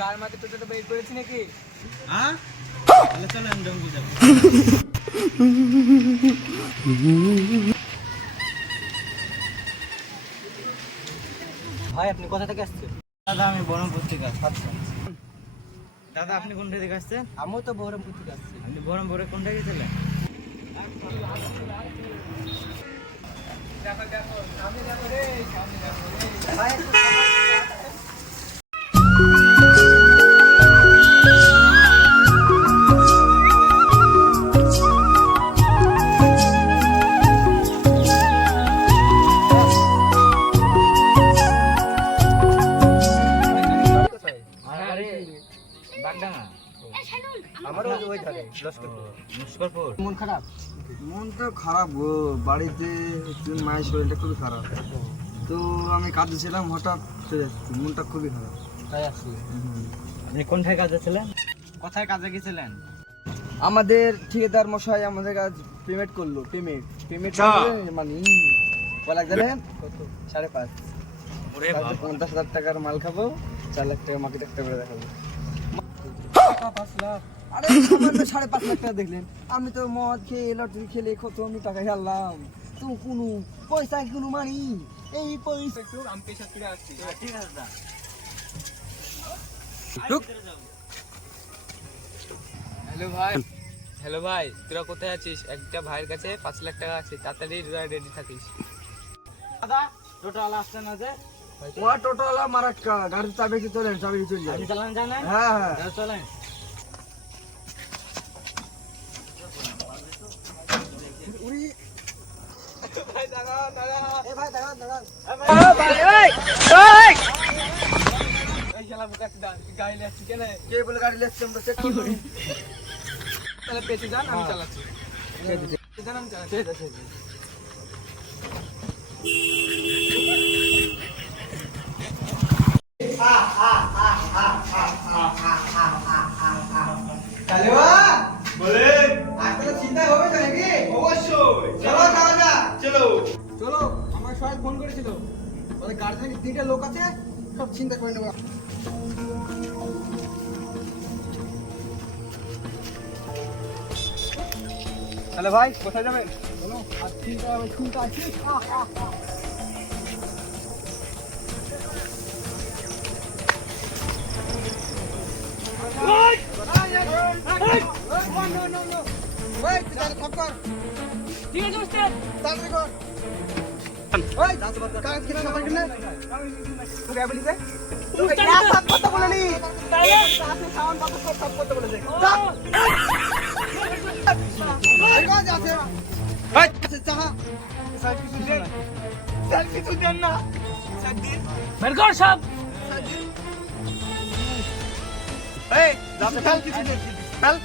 গায়ের মাঝে টোটোটা বের করেছি নাকি? হ্যাঁ, তাহলে চলো আমি ডঙ্গি যাবো। ভাই আপনি কোথা থেকে আসছেন? দাদা আমি বহরমপুর থেকে আসছি। আচ্ছা, দাদা আপনি কোনটা থেকে আসছেন? আমিও তো বহরমপুর থেকে আসছি। আপনি বহরমপুরে কোনটা গেছিলেন? দেখো দেখো সামনে দেখো রে, সামনে দেখো রে ভাই। আমারও ওই ধারে লস্করপুর। মন খারাপ? মনটা খারাপ গো, বাড়িতে মায়ের শরীরটা খুবই খারাপ, তো আমি কাজে ছিলাম, হঠাৎ চলে যাচ্ছি, মনটা খুবই খারাপ। তাই আসছি। আপনি কোনটায় কাজে ছিলেন? কোথায় কাজে গেছিলেন? আমাদের ঠিকাদার মশাই আমাদের কাজ পেমেন্ট করলো, পেমেন্ট মানে কয়েক জানেন কত? 5.5। ওরে বাবা, 50,000 টাকার মাল খাবো, 4 লাখ টাকা মাকে একটা করে দেখাবো। 5 লাখ? আরে সামান্য 5.5 লাখ টাকা দেখলেন, আমি তো মদ খেয়ে লটারি খেলে কত আমি টাকা খেলাম, তো কোনো পয়সা কোনো মানি এই পয়সা একটু আমি পেশা ফিরে আসছি। ঠিক আছে দা। হ্যালো ভাই, হ্যালো ভাই, তোরা কোথায় আছিস? একটা ভাইয়ের কাছে 5 লাখ টাকা আছে, তাড়াতাড়ি রেডি থাকিস। দাদা টোটাল আসছে না যে? ও টোটাল মারাক্কা, গাড়ি চাবি কি চলেন, চাবি চলে যায়। আপনি চালান জানেন? হ্যাঁ হ্যাঁ, চলেন। ভাই দাঁড়ান দাঁড়ান। এ ভাই দাঁড়ান দাঁড়ান। এই শালা বুকা গাড়ি লাগছে কেন? কে বলে গাড়ি লেসছে, আমরা চেক করি। তাহলে পেছে যান, আমি চালাচ্ছি। পেছে যান, আমি চালাচ্ছি। চলো, আমার সবাই ফোন করেছিল, ওদের গাড়ি থেকে 3টা লোক আছে, সব চিন্তা করে নেবো। তাহলে ভাই কোথায় যাবেন? চলো, আর চিন্তা আছে। ঠিক আছে উস্তাদ। তাড়াতাড়ি কর। ওই কাগজ কিনা না পারবি না? তুই গাবলি দে। তুই গ্যাস সব কথা বলে নি। তাইলে আছে সাউন্ড বাবু সব কথা বলে দে। যা। এই কাজ আছে। ভাই আছে চাহা। স্যার কিছু দেন, স্যার কিছু দেন না, স্যার দিন বের কর সব। এই যাতে ফেল কিছু দেন, ফেল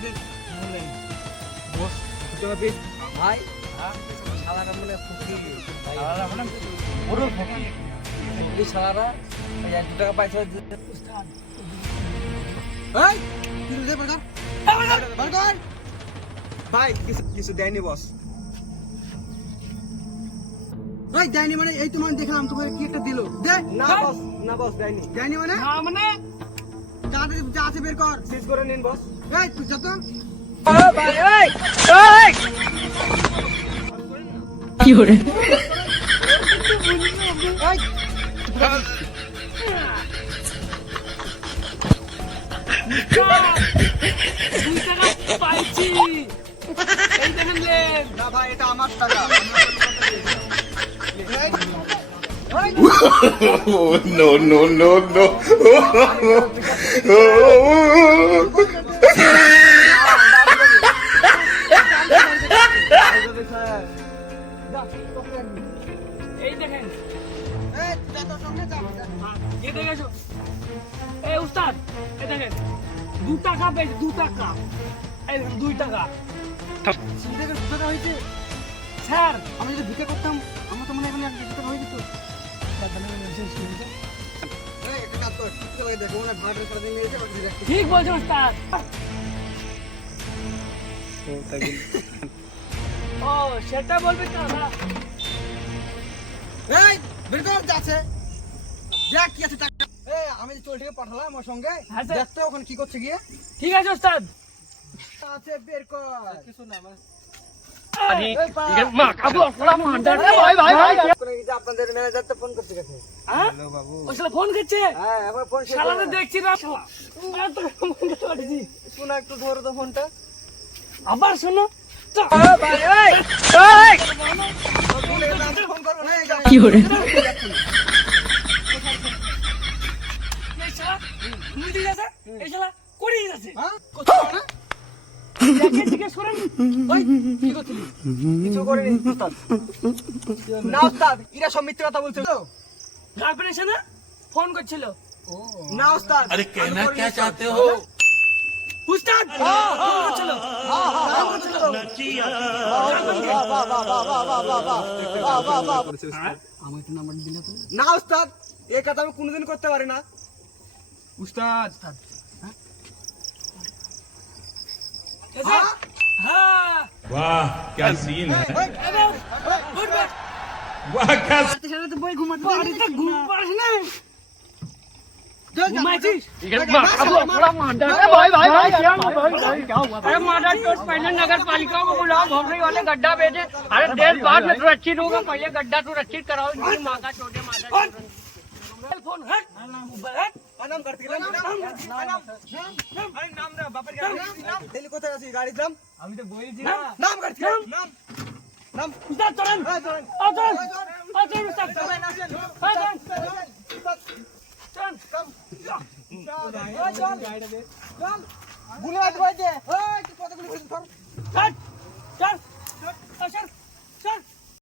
বস তুমি ভাই। শালারা মনে ফুকি, শালারা মানে পুরো ফকি। এই শালারা এই 1 টাকা পয়সা উস্তাদ। এই তুই দে বলগা। বলগা। ভাই কিছু দেয়নি বস। ভাই দেয়নি মানে এই তোমার দেখলাম তোমার কি একটা দিল। দে না বস দেয়নি। দেয়নি মানে? না মানে কাদের যা আছে বের কর। সিজ করে নিন বস। এই তুই যত ভাই এই এই কি করে? এই দুই টাকা পাইছি, এই দেখেন লেন। না ভাই এটা আমার টাকা Oh, no, no, no, no. এই দেখেন, এই দেখেন এই উস্তাদ, এই দেখেন 2 টাকা পেয়েছি, 2 টাকা, এই দেখেন 2 টাকা। হয়েছে স্যার আমি যদি ভিক্ষা করতাম আমার তো মনে হয় এক টাকা হয়ে যেত একটা কাজ কর চলে দেখো মনে হয় ভাড়া সারাদিন নিয়েছে ঠিক বলছেন উস্তাদ। ও সেটা বলবি তো না। এই বের কর যাচ্ছে দেখ কি আছে টাকা এই আমি যে 40 টাকা পাঠালাম আমার সঙ্গে হ্যাঁ, স্যার। দেখতে ওখানে কি করছে গিয়ে ঠিক আছে উস্তাদ। আছে বের কর কিছু না আপনাদের ম্যানেজার তো ফোন করতে গেছে হ্যালো বাবু, ও শালা ফোন করছে। হ্যাঁ আমার ফোন শেষ শালাকে দেখছি না শালা। আর তো ফোন করতে পারিনি। শোনা একটু ধরো তো ফোনটা আবার শোনো। ফোন করো না কি করে? এই শালা মুদি যাচ্ছে, এই শালা করে যাচ্ছে। হ্যাঁ করছো না দেখে জিজ্ঞেস করেন। ওই কি করছিলি কিছু করিনি উস্তাদ না উস্তাদ এরা সব মিথ্যে কথা বলছে তো গার্লফ্রেন্ড এসে না ফোন করছিল। না উস্তাদ अरे कहना क्या चाहते हो? উস্তাদ ফোন করছিল। না উস্তাদ এই কাজ আমি কোনোদিন করতে পারি না উস্তাদ হ্যাঁ? হ্যাঁ वाह क्या सीन है এবার উঠবে। वाह क्या বাড়িতে ঘুম পাস না, চল, চল, ঘুমাইছিস? अरे माता चोट पहले नगर पालिका को बुलाओ, भोसड़ी वाले गड्ढा भेजे। अरे देश बाद में सुरक्षित होगा, पहले गड्ढा सुरक्षित कराओ। इनकी माँ का छोटे माता ফোন হ্যাঁ হ্যাঁ নাম করতে গেলাম নাম না বাপের গাড়ি নাম দিল্লি কোথায় আছিস গাড়ির নাম আমি তো বলছি নাম করতে গেলাম নাম নাম উস্তাদ চলেন, এই চলেন চলেন, চলেন উস্তাদ, চলেন, চলেন, চল, গুলি মারতে পারছে ওই তুই কতগুলি ধর চল।